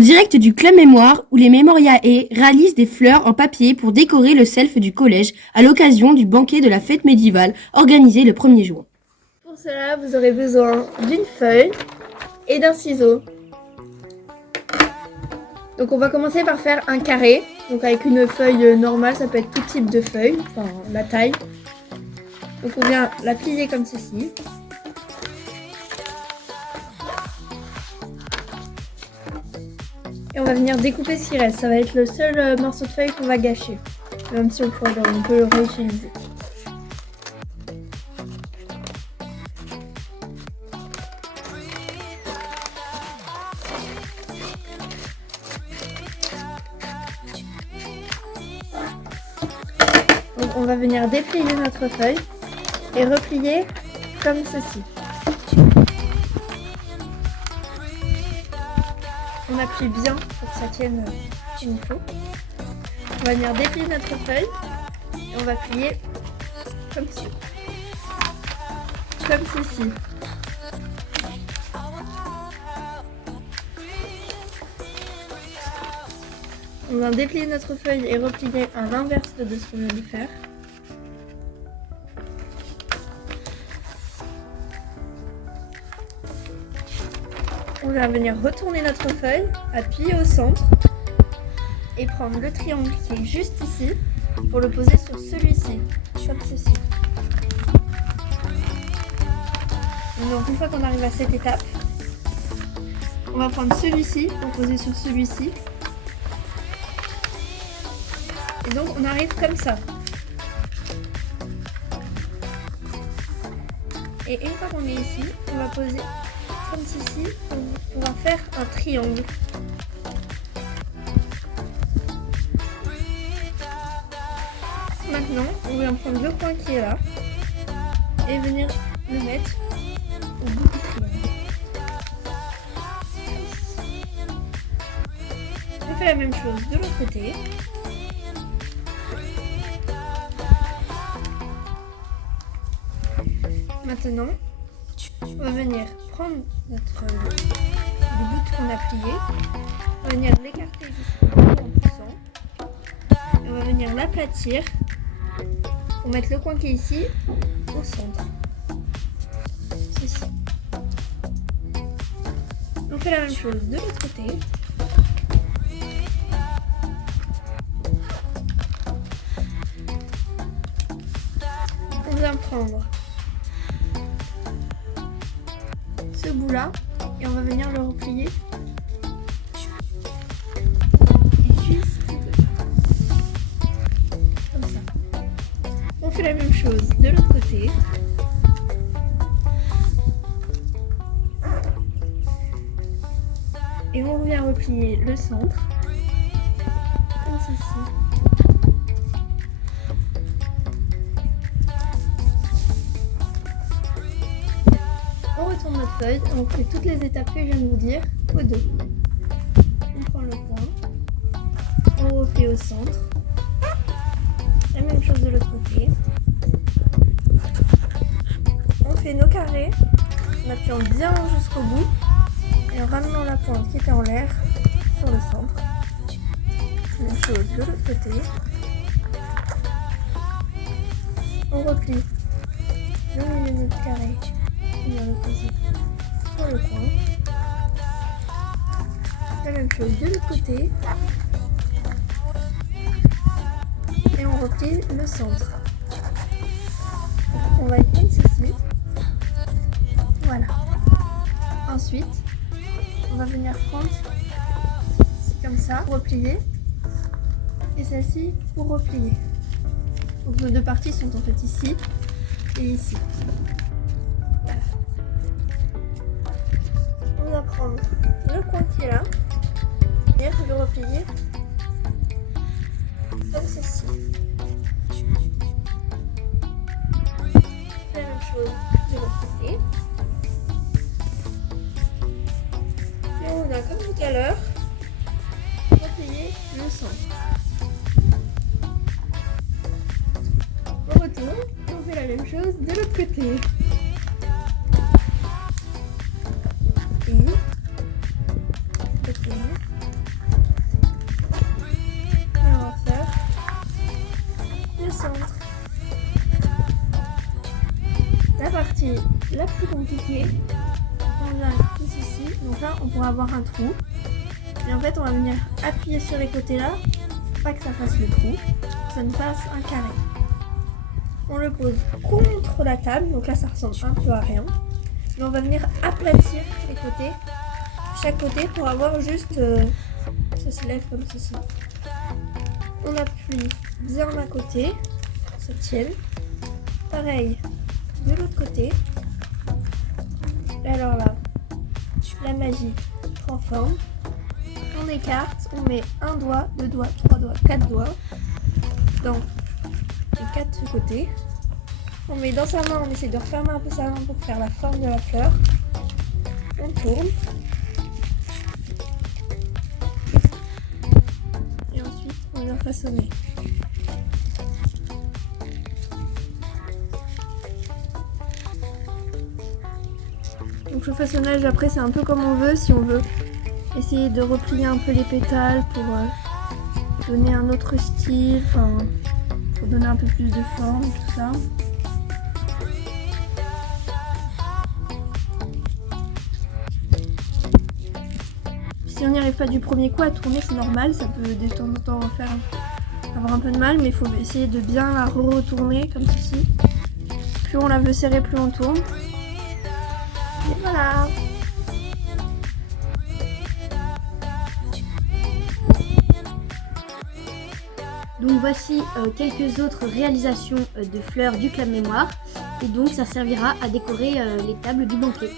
direct du Club Mémoire où les Mémoriae réalisent des fleurs en papier pour décorer le self du collège à l'occasion du banquet de la fête médiévale organisé le 1er juin. Pour cela, vous aurez besoin d'une feuille et d'un ciseau. Donc on va commencer par faire un carré. Donc avec une feuille normale, ça peut être tout type de feuille, enfin la taille. Donc on vient la plier comme ceci. Et on va venir découper ce qui reste. Ça va être le seul morceau de feuille qu'on va gâcher. Même si on peut le réutiliser. Donc on va venir déplier notre feuille et replier comme ceci. On appuie bien pour que ça tienne comme il faut. On va venir déplier notre feuille et on va plier comme ceci. Comme ceci. On va déplier notre feuille et replier à l'inverse de ce qu'on vient de faire. On va venir retourner notre feuille, appuyer au centre et prendre le triangle qui est juste ici pour le poser sur celui-ci, comme ceci. Donc une fois qu'on arrive à cette étape, on va prendre celui-ci pour poser sur celui-ci. Et donc on arrive comme ça. Et une fois qu'on est ici, on va poser comme ceci, on va faire un triangle. Maintenant, on va prendre le coin qui est là et venir le mettre au bout du triangle. On fait la même chose de l'autre côté. Maintenant, on va venir prendre le bout qu'on a plié, on va venir l'écarter jusqu'au bout en poussant, et on va venir l'aplatir pour mettre le coin qui est ici au centre. Ceci. On fait la même chose de l'autre côté. On vient prendre ce bout là et on va venir le replier juste comme ça. On fait la même chose de l'autre côté. Et on vient replier le centre comme ceci. On retourne notre feuille, on fait toutes les étapes que je viens de vous dire au dos. On prend le coin, on replie au centre. La même chose de l'autre côté. On fait nos carrés en appuyant bien jusqu'au bout et en ramenant la pointe qui était en l'air sur le centre. Même chose de l'autre côté. On replie le milieu de notre carré. On vient le poser sur le coin. La même chose de l'autre côté. Et on replie le centre. On va être comme ceci. Voilà. Ensuite, on va venir prendre comme ça, replier. Et celle-ci pour replier. Donc nos deux parties sont en fait ici et ici. On va prendre le coin qui est là et le replier comme ceci. La même chose de l'autre côté. Et on a comme tout à l'heure replier le centre. On retourne et on fait la même chose de l'autre côté. Et côté. centre. La partie la plus compliquée, on vient tous ici. Donc là, on pourra avoir un trou. Et en fait, on va venir appuyer sur les côtés là, pas que ça fasse le trou, que ça nous fasse un carré. On le pose contre la table, donc là, ça ressemble un peu à rien. Mais on va venir aplatir les côtés, chaque côté, pour avoir juste... ça se lève comme ceci. On appuie bien d'un côté, ça tienne. Pareil de l'autre côté. Et alors là, la magie prend forme. On écarte, on met un doigt, 2 doigts, 3 doigts, 4 doigts dans les 4 côtés. On met dans sa main, on essaie de refermer un peu sa main pour faire la forme de la fleur. On tourne. Et ensuite, on vient façonner. Donc le façonnage après c'est un peu comme on veut, si on veut essayer de replier un peu les pétales pour donner un autre style, enfin pour donner un peu plus de forme, tout ça. Si on n'y arrive pas du premier coup à tourner, c'est normal, ça peut de temps en temps avoir un peu de mal, mais il faut essayer de bien la retourner comme ceci. Plus on la veut serrer, plus on tourne. Et voilà. Donc voici quelques autres réalisations de fleurs du Club Mémoire. Et donc ça servira à décorer les tables du banquet.